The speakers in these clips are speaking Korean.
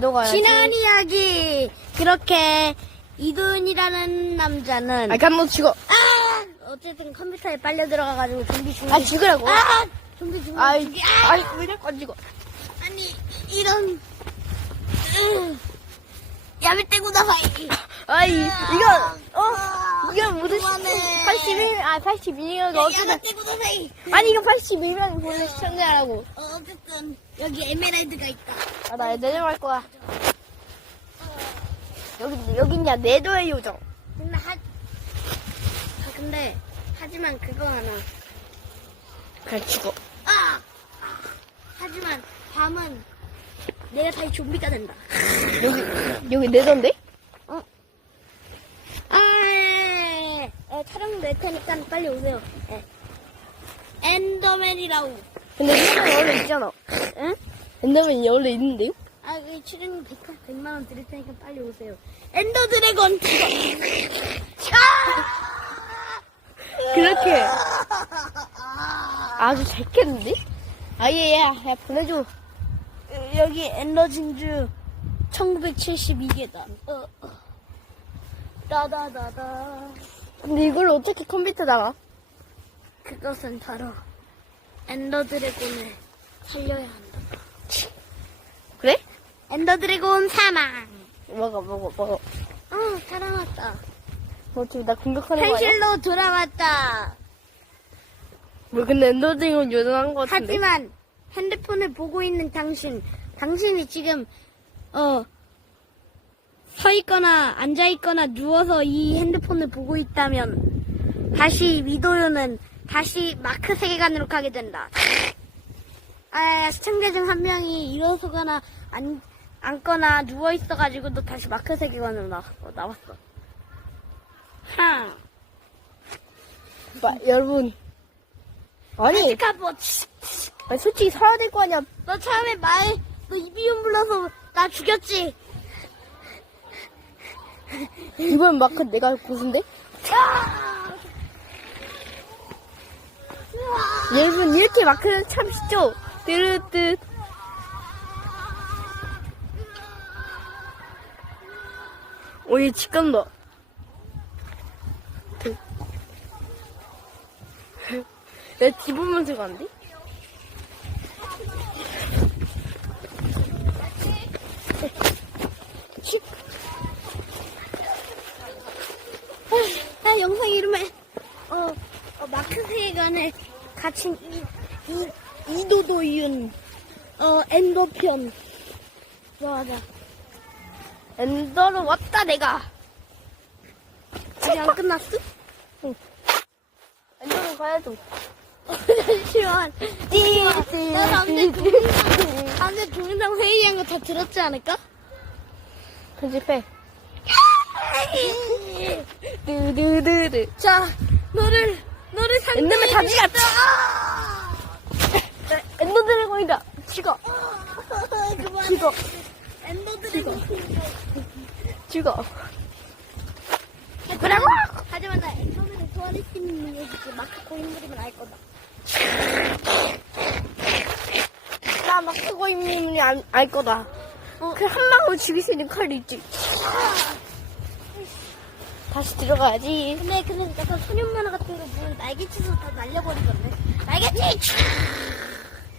지난 이야기 그렇게 이도현이라는 남자는 아, 감못 치고. 아! 어쨌든 컴퓨터에 빨려 들어가가지고 좀비 중계 아, 죽으라고. 아! 좀비 아이, 중계 아! 아이, 왜 자꾸 안 죽어. 아니 이런 으, 야비떼구나 사이 아이, 이거, 어, 이거 무슨, 그만해. 81, 아, 82명이 어쩌다. 야비떼구나 사이 아니, 이거 82명이 보는 시청자라고. 어, 어쨌든 여기 에메랄드가 있다 아, 나 내려갈 거야. 여기, 여긴야, 내도의 요정. 근데 하 아, 근데 하지만 그거 하나 그래, 죽어. 아! 하지만 밤은 내가 다시 좀비가 된다. 여기, 여기 내던데? 아, 에, 에, 촬영 낼 테니까 빨리 오세요. 에. 엔더맨이라고. 근데 엔더맨 원래 있잖아. 응? 엔더맨이 원래 있는데요? 아, 그 출연 100, 100만 원 드릴 테니까 빨리 오세요. 엔더 드래곤 죽어. 그렇게. 아주 잘 깼는데? 아예, 야, 야, 보내줘. 여기 엔더 진주 1972개다. 어, 어. 따다다다. 근데 이걸 어떻게 컴퓨터다가? 그것은 바로 엔더 드래곤을 살려야 한다. 엔더 드래곤 사망. 먹어, 먹어, 먹어. 어, 살아났다. 뭐 지금 나 공격하는 거 아니야? 현실로 돌아왔다. 뭐 근데 엔더딩은 요전한 거 같은데? 하지만 핸드폰을 보고 있는 당신, 당신이 지금 어. 서 있거나 앉아 있거나 누워서 이 핸드폰을 보고 있다면 다시 미도요는 다시 마크 세계관으로 가게 된다. 아, 시청자 중 한 명이 일어서거나 안, 앉거나 누워 있어가지고 너 다시 마크 세계관으로 나, 어, 나왔어. 하. 마, 여러분. 아니, 아직까지 아니, 솔직히 살아야 될 거 아니야. 너 처음에 말, 너 이비용 불러서 나 죽였지? 이번 마크 내가 고수인데? 아! 여러분, 이렇게 마크는 참 쉽죠? 뜨르뜨. 오, 얘 직감다. 드. 내가 뒤보면서 가는데? 슉. 나 영상 이름에, 어, 어, 마크 세계관에 갇힌 이, 이, 이도도윤, 어, 엔더편. 좋아하자. 엔더로 왔다, 내가. 아직 안 끝났어? 엔더로 가야죠. 어, 잠시만. 나 다음에 동영상, 다음에 동영상 회의한 거 다 들었지 않을까? 편집해. 드드드드. 자, 너를, 너를 상대해. 엔더맨. 아! 엔더 드래곤이다. 죽어. 그만 엔더 드래곤. 죽어. 뭐라고? 하지만 나 엔더맨을 소환할 수 있는 능력이지. 마크 고인 그림을 알 거다. 나 막 쓰고 있는 안, 알 거다. 어. 그한 방으로 죽일 수 있는 칼이 있지. 다시 들어가야지. 근데 근데 약간 소년 만화 같은 거 보면 날개치서 다 날려버리던데. 날개치!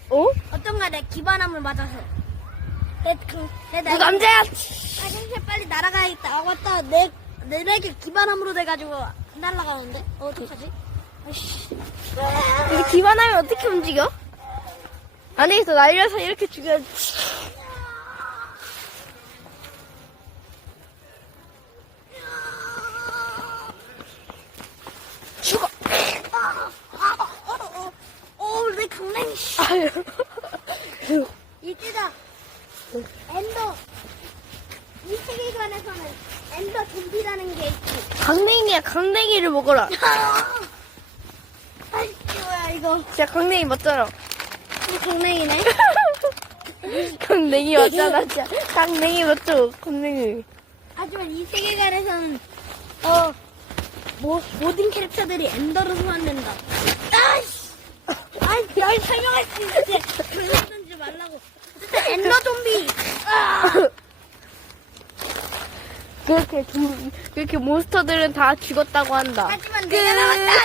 어? 어떤가 내 기반함을 맞아서. 내, 그, 내너 날개, 남자야! 날개치 빨리 날아가야겠다. 아 맞다. 내, 내 날개 기반함으로 돼가지고 안 날아가는데? 어, 어떡하지? 아이씨. 이게 기반하면 어떻게 움직여? 안에서 날려서 이렇게 죽여야지. 죽어! 오, 내 강냉이. 엔더. 이 세계관에서는 엔더 좀비라는 게 있지. 강냉이야, 강냉이를 먹어라. 아이씨, 뭐야, 이거. 진짜 강냉이 맞잖아. 이 강냉이네. 강냉이 맞잖아, 진짜. 강냉이 맞죠? 강냉이. 하지만 이 세계관에서는, 어, 모, 모든 캐릭터들이 엔더로 소환된다. 아이씨! 아이, 널 설명할 수 있는데, 말라고. 엔더 좀비. 그렇게 그렇게 몬스터들은 다 죽었다고 한다. 하지만 내가 남았다.